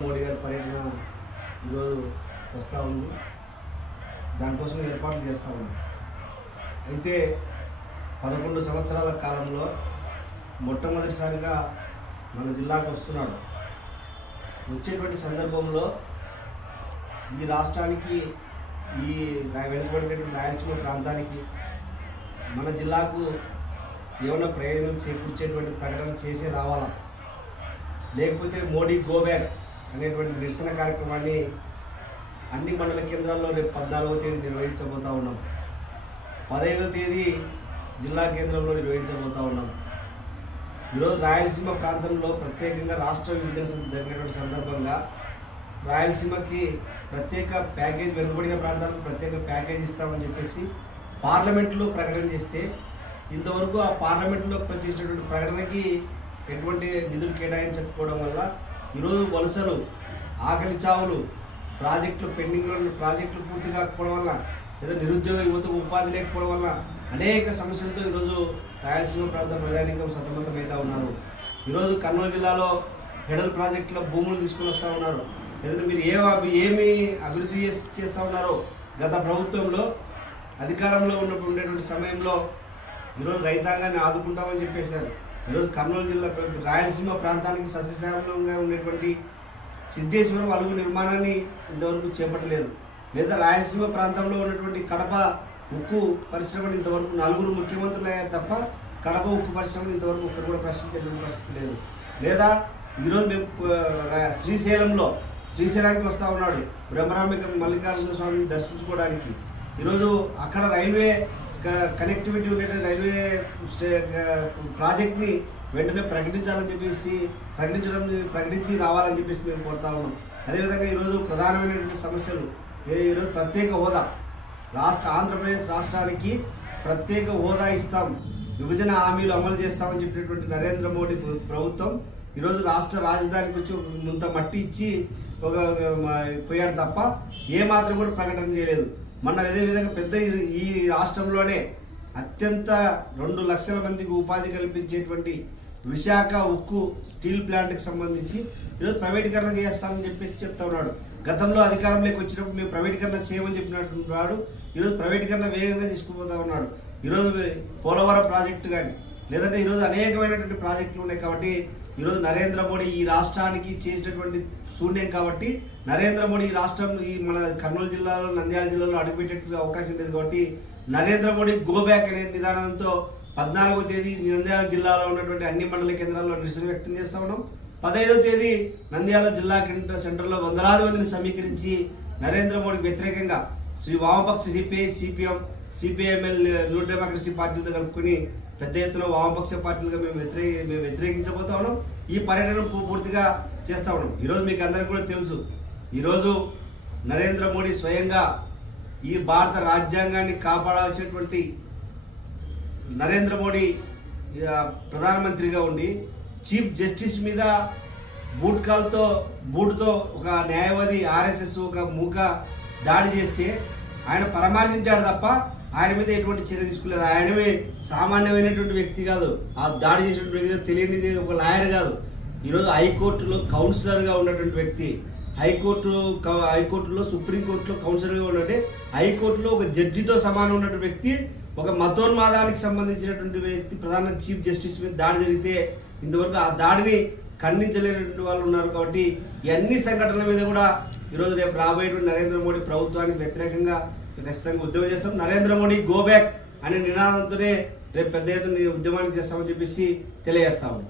మోడీ గారి పర్యటన ఈరోజు వస్తూ ఉంది. దానికోసం ఏర్పాట్లు చేస్తూ ఉన్నాం. అయితే 11 సంవత్సరాల కాలంలో మొట్టమొదటిసారిగా మన జిల్లాకు వస్తున్నాడు. వచ్చేటువంటి సందర్భంలో ఈ రాష్ట్రానికి, ఈ వెనుకబడినటువంటి రాయలసీమ ప్రాంతానికి, మన జిల్లాకు ఏమైనా ప్రయోజనం చేకూర్చేటువంటి ప్రకటన చేసి రావాలా, లేకపోతే మోడీ గో బ్యాక్ అనేటువంటి నిరసన కార్యక్రమాన్ని అన్ని మండల కేంద్రాల్లో రేపు 14వ తేదీ నిర్వహించబోతూ ఉన్నాం. 15వ తేదీ జిల్లా కేంద్రంలో నిర్వహించబోతూ ఉన్నాం. ఈరోజు రాయలసీమ ప్రాంతంలో ప్రత్యేకంగా రాష్ట్ర విభజన జరిగినటువంటి సందర్భంగా రాయలసీమకి ప్రత్యేక ప్యాకేజ్, వెనుకబడిన ప్రాంతాలకు ప్రత్యేక ప్యాకేజ్ ఇస్తామని చెప్పేసి పార్లమెంట్లో ప్రకటన చేస్తే, ఇంతవరకు ఆ పార్లమెంట్లో చేసినటువంటి ప్రకటనకి ఎటువంటి నిధులు కేటాయించకపోవడం వల్ల ఈరోజు వలసలు, ఆకలి చావులు, ప్రాజెక్టులు పెండింగ్లో ఉన్న ప్రాజెక్టులు పూర్తి కాకపోవడం వల్ల, లేదా నిరుద్యోగ యువతకు ఉపాధి లేకపోవడం వల్ల అనేక సమస్యలతో ఈరోజు రాయలసీమ ప్రాంత ప్రజానీకం సతమతమవుతూ ఉన్నారు. ఈరోజు కర్నూలు జిల్లాలో హెడల్ ప్రాజెక్టులో భూములు తీసుకుని వస్తూ ఉన్నారు. లేదంటే మీరు ఏమి అభివృద్ధి చేస్తూ ఉన్నారో గత ప్రభుత్వంలో అధికారంలో ఉండేటువంటి సమయంలో ఈరోజు రైతాంగాన్ని ఆదుకుంటామని చెప్పేశారు. ఈరోజు కర్నూలు జిల్లా, రాయలసీమ ప్రాంతానికి సస్యశ్యామలంగా ఉండేటువంటి సిద్ధేశ్వరం అలుగు నిర్మాణాన్ని ఇంతవరకు చేపట్టలేదు. లేదా రాయలసీమ ప్రాంతంలో ఉన్నటువంటి కడప ఉక్కు పరిశ్రమను ఇంతవరకు 4 ముఖ్యమంత్రులు అయ్యారు తప్ప కడప ఉక్కు పరిశ్రమను ఇంతవరకు ఒక్కరు కూడా ప్రశ్నించేటువంటి పరిస్థితి లేదు. లేదా ఈరోజు మేము శ్రీశైలానికి వస్తూ ఉన్నాడు బ్రహ్మరాంబిక మల్లికార్జున స్వామిని దర్శించుకోవడానికి. ఈరోజు అక్కడ రైల్వే కనెక్టివిటీ ఉండే రైల్వే ప్రాజెక్ట్ని వెంటనే ప్రకటించాలని చెప్పేసి ప్రకటించి రావాలని చెప్పేసి మేము కోరుతా ఉన్నాం. అదేవిధంగా ఈరోజు ప్రధానమైనటువంటి సమస్యలు, ఈరోజు ప్రత్యేక హోదా, ఆంధ్రప్రదేశ్ రాష్ట్రానికి ప్రత్యేక హోదా ఇస్తాం, విభజన హామీలు అమలు చేస్తామని చెప్పినటువంటి నరేంద్ర మోడీ ప్రభుత్వం ఈరోజు రాష్ట్ర రాజధానికి వచ్చి ముంత మట్టి ఇచ్చి పోయాడు తప్ప ఏమాత్రం కూడా ప్రకటన చేయలేదు. అదేవిధంగా పెద్ద ఈ రాష్ట్రంలోనే అత్యంత 2 లక్షల మందికి ఉపాధి కల్పించేటువంటి విశాఖ ఉక్కు స్టీల్ ప్లాంట్కి సంబంధించి ఈరోజు ప్రైవేటీకరణ చేస్తామని చెప్పేసి చెప్తా ఉన్నాడు. గతంలో అధికారంలోకి వచ్చినప్పుడు మేము ప్రైవేటీకరణ చేయమని చెప్పినట్టున్నాడు. ఈరోజు ప్రైవేటీకరణ వేగంగా తీసుకుపోతా ఉన్నాడు. ఈరోజు పోలవరం ప్రాజెక్టు కానీ, లేదంటే ఈరోజు అనేకమైనటువంటి ప్రాజెక్టులు ఉన్నాయి. కాబట్టి ఈరోజు నరేంద్ర మోడీ ఈ రాష్ట్రానికి చేసినటువంటి శూన్యం. కాబట్టి నరేంద్ర మోడీ ఈ రాష్ట్రం, ఈ మన కర్నూలు జిల్లాలో, నంద్యాల జిల్లాలో అడుగుపెట్టే అవకాశం లేదు. కాబట్టి నరేంద్ర మోడీ గో బ్యాక్ అనే నిదానంతో 14వ తేదీ నంద్యాల జిల్లాలో ఉన్నటువంటి అన్ని మండల కేంద్రాల్లో నిరసన వ్యక్తం చేస్తా ఉన్నాం. 15వ తేదీ నంద్యాల జిల్లా సెంటర్లో వందలాది మందిని సమీకరించి నరేంద్ర మోడీకి వ్యతిరేకంగా వామపక్ష CPI, CPM, CPIML, new democracy పార్టీలతో కలుపుకొని పెద్ద ఎత్తున వామపక్ష పార్టీలుగా మేము వ్యతిరేకించబోతా ఉన్నాం. ఈ పర్యటన పూర్తిగా చేస్తూ ఉన్నాం. ఈరోజు మీకు అందరికీ కూడా తెలుసు, ఈరోజు నరేంద్ర మోడీ స్వయంగా ఈ భారత రాజ్యాంగాన్ని కాపాడాల్సినటువంటి నరేంద్ర మోడీ ప్రధానమంత్రిగా ఉండి చీఫ్ జస్టిస్ మీద బూటుతో ఒక న్యాయవాది ఆర్ఎస్ఎస్ ఒక మూక దాడి చేస్తే ఆయన పరామర్శించాడు తప్ప ఆయన మీద ఎటువంటి చర్య తీసుకోలేదు. ఆయనమే సామాన్యమైనటువంటి వ్యక్తి కాదు, ఆ దాడి చేసినటువంటి వ్యక్తి తెలియనిది ఒక లాయర్ కాదు. ఈరోజు హైకోర్టులో కౌన్సిలర్గా ఉన్నటువంటి వ్యక్తి, హైకోర్టులో సుప్రీంకోర్టులో కౌన్సిలర్గా ఉన్నట్టే హైకోర్టులో ఒక జడ్జితో సమానం ఉన్నటువంటి వ్యక్తి, ఒక మతోన్మాదానికి సంబంధించినటువంటి వ్యక్తి ప్రధాన చీఫ్ జస్టిస్ మీద దాడి జరిగితే ఇంతవరకు ఆ దాడిని ఖండించలేనటువంటి వాళ్ళు ఉన్నారు. కాబట్టి ఈ అన్ని సంఘటనల మీద కూడా ఈరోజు రేపు రాబోయేటువంటి నరేంద్ర మోడీ ప్రభుత్వానికి వ్యతిరేకంగా ఖచ్చితంగా ఉద్యమం చేస్తాం. నరేంద్ర మోడీ గో బ్యాక్ అనే నినాదంతోనే రేపు పెద్ద ఎత్తున ఉద్యమాన్ని చేస్తామని చెప్పేసి తెలియజేస్తాము.